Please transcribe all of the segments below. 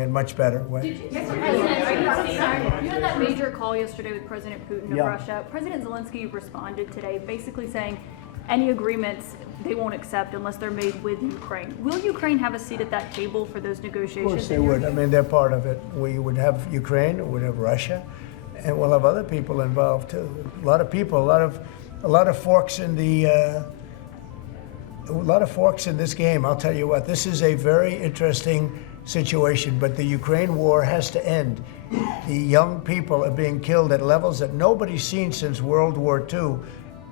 in a much better way. You had that major call yesterday with President Putin of Russia. President Zelensky responded today basically saying any agreements they won't accept unless they're made with Ukraine. Will Ukraine have a seat at that table for those negotiations? Of course they would. I mean, they're part of it. We would have Ukraine, we would have Russia, and we'll have other people involved too. A lot of people, a lot of forks in the, a lot of forks in this game. I'll tell you what, this is a very interesting situation, but the Ukraine war has to end. The young people are being killed at levels that nobody's seen since World War II,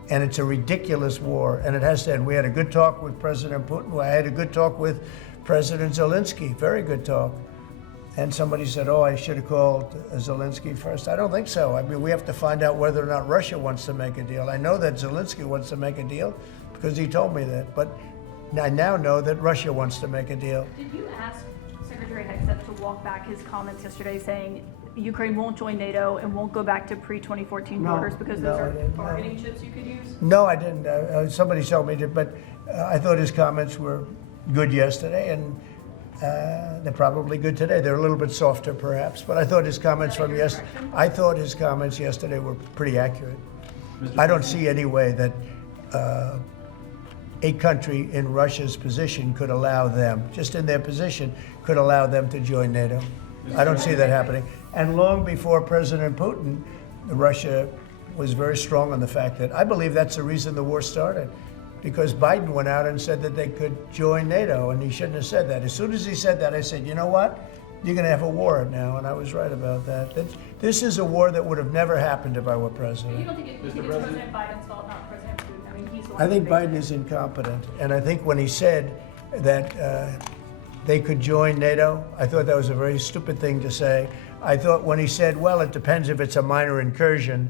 and it's a ridiculous war, and it has to end. We had a good talk with President Putin. I had a good talk with President Zelensky, very good talk. And somebody said, oh, I should have called Zelensky first. I don't think so. I mean, we have to find out whether or not Russia wants to make a deal. I know that Zelensky wants to make a deal because he told me that, but I now know that Russia wants to make a deal. Did you ask Secretary Hegseth to walk back his comments yesterday saying Ukraine won't join NATO and won't go back to pre-2014 borders because those are bargaining chips you could use? No, I didn't. Somebody told me to, but I thought his comments were good yesterday, and they're probably good today. They're a little bit softer, perhaps, but I thought his comments from yesterday. I thought his comments yesterday were pretty accurate. I don't see any way that a country in Russia's position could allow them, just in their position, could allow them to join NATO. I don't see that happening. And long before President Putin, Russia was very strong on the fact that I believe that's the reason the war started. Because Biden went out and said that they could join NATO, and he shouldn't have said that. As soon as he said that, I said, you know what? You're going to have a war now, and I was right about that. This is a war that would have never happened if I were president. But you don't think it's President Biden's fault, not President Putin? I mean, he's the one I think who Biden is incompetent, and I think when he said that they could join NATO, I thought that was a very stupid thing to say. I thought when he said, well, it depends if it's a minor incursion.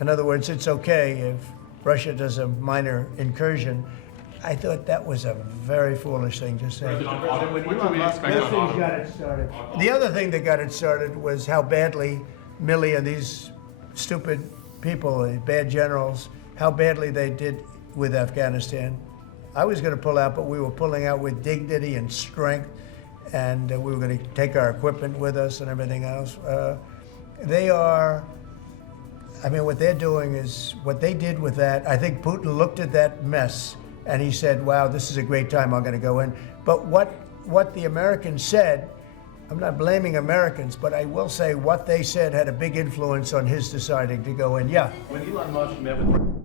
In other words, it's okay if Russia does a minor incursion. I thought that was a very foolish thing to say. The other thing that got it started was how badly Milley and these stupid people, the bad generals, how badly they did with Afghanistan. I was going to pull out, but we were pulling out with dignity and strength, and we were going to take our equipment with us and everything else. They are, I mean, what they're doing is, what they did with that, I think Putin looked at that mess and he said, wow, this is a great time, I'm going to go in. But what the Americans said, I'm not blaming Americans, but I will say what they said had a big influence on his deciding to go in. Yeah. When Elon Musk met with